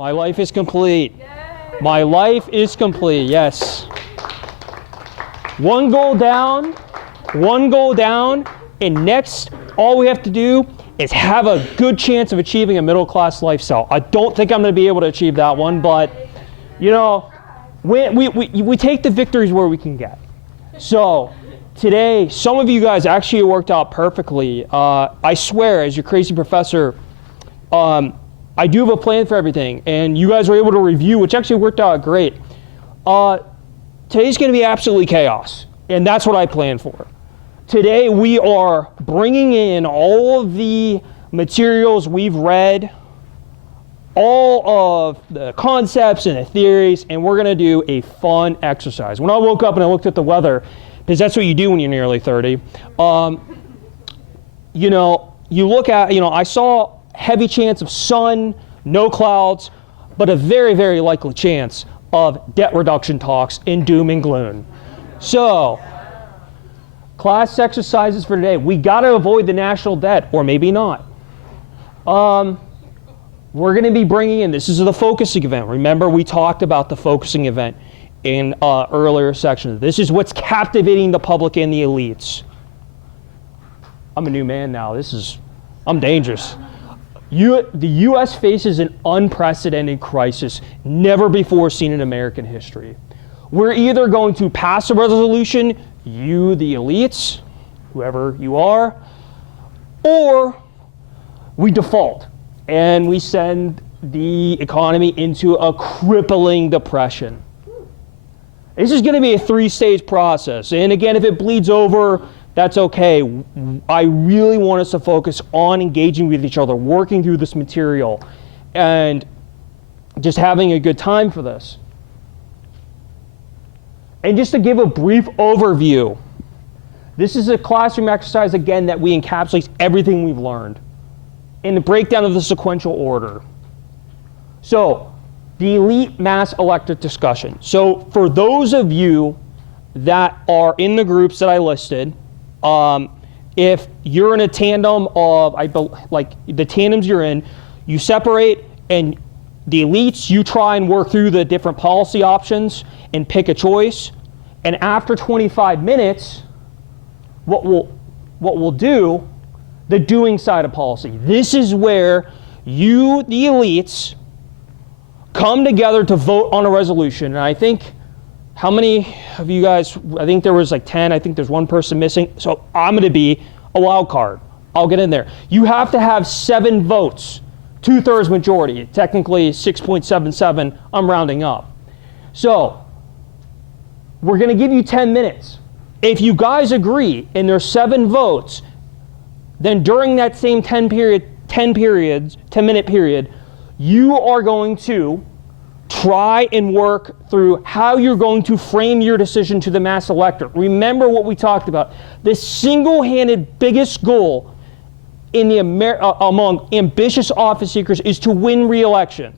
My life is complete. My life is complete, yes. One goal down, and next, all we have to do is have a good chance of achieving a middle-class lifestyle. I don't think I'm going to be able to achieve that one, but, you know, we take the victories where we can get. So, today, some of you guys actually worked out perfectly. I swear, as your crazy professor, I do have a plan for everything, and you guys were able to review, which actually worked out great. Today's going to be absolutely chaos, and that's what I planned for. Today we are bringing in all of the materials we've read, all of the concepts and the theories, and we're going to do a fun exercise. When I woke up and I looked at the weather, because that's what you do when you're nearly 30, you know, you look at, you know, I saw heavy chance of sun, no clouds, but a very, very likely chance of debt reduction talks in doom and gloom. So, class exercises for today. We got to avoid the national debt, or maybe not. We're going to be bringing in, this is the focusing event. Remember, we talked about the focusing event in earlier sections. This is what's captivating the public and the elites. I'm a new man now. I'm dangerous. The U.S. faces an unprecedented crisis never before seen in American history. We're either going to pass a resolution, you, the elites, whoever you are, or we default and we send the economy into a crippling depression. This is going to be a 3-stage process. And again, if it bleeds over, that's okay. I really want us to focus on engaging with each other, working through this material, and just having a good time for this. And just to give a brief overview, this is a classroom exercise, again, that we encapsulate everything we've learned in the breakdown of the sequential order. So, the elite mass electorate discussion. So, for those of you that are in the groups that I listed, if you're in a tandem of, like the tandems you're in, you separate, and the elites, you try and work through the different policy options and pick a choice. And after 25 minutes, what we'll do, the doing side of policy. This is where you, the elites, come together to vote on a resolution. And I think, how many of you guys, I think there was like 10, I think there's one person missing. So I'm going to be a wild card. I'll get in there. You have to have 7 votes, 2/3 majority, technically 6.77, I'm rounding up. So we're going to give you 10 minutes. If you guys agree and there's 7 votes, then during that same 10-minute period, you are going to try and work through how you're going to frame your decision to the mass electorate. Remember what we talked about. The single-handed biggest goal in the among ambitious office seekers is to win re-election.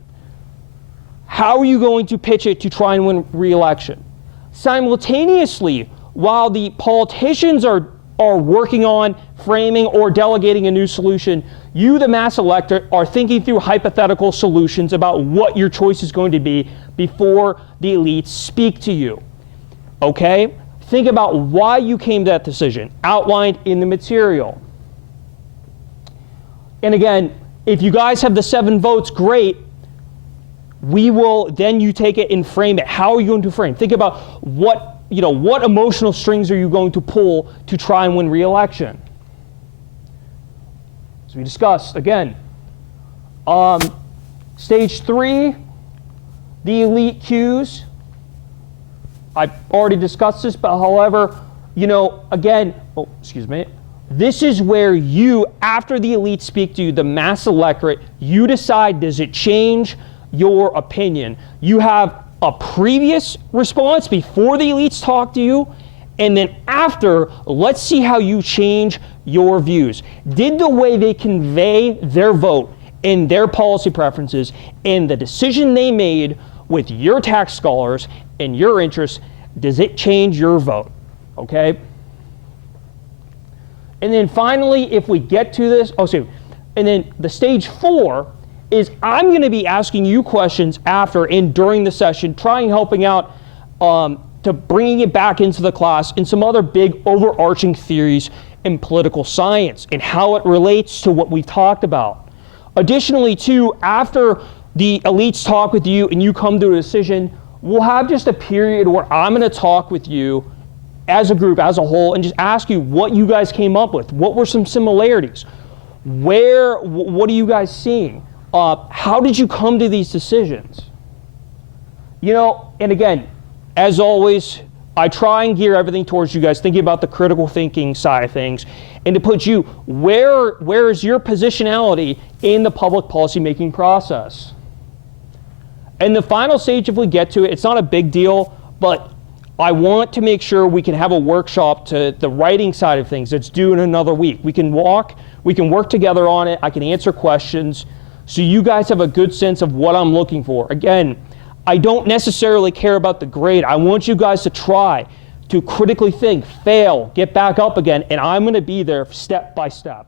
How are you going to pitch it to try and win re-election? Simultaneously, while the politicians are working on framing or delegating a new solution, you, the mass electorate, are thinking through hypothetical solutions about what your choice is going to be before the elites speak to you. Okay? Think about why you came to that decision, outlined in the material. And again, if you guys have the 7 votes, great. Then you take it and frame it. How are you going to frame? Think about what emotional strings are you going to pull to try and win re-election? As we discussed, again, stage 3, the elite cues. I've already discussed this, but however, this is where you, after the elite speak to you, the mass electorate, you decide, does it change your opinion? You have a previous response before the elites talk to you, and then after, let's see how you change your views. Did the way they convey their vote and their policy preferences and the decision they made with your tax dollars and your interests, does it change your vote? Okay? And then finally, if we get to this, and then the stage 4 is I'm going to be asking you questions after and during the session, helping out to bringing it back into the class and some other big overarching theories in political science and how it relates to what we've talked about. Additionally, too, after the elites talk with you and you come to a decision, we'll have just a period where I'm going to talk with you as a group, as a whole, and just ask you what you guys came up with. What were some similarities? What are you guys seeing? How did you come to these decisions? You know, and again, as always, I try and gear everything towards you guys thinking about the critical thinking side of things and to put you, where is your positionality in the public policy making process? And the final stage, if we get to it, it's not a big deal, but I want to make sure we can have a workshop to the writing side of things that's due in another week. We can work together on it, I can answer questions, so you guys have a good sense of what I'm looking for. Again, I don't necessarily care about the grade. I want you guys to try to critically think, fail, get back up again, and I'm going to be there step by step.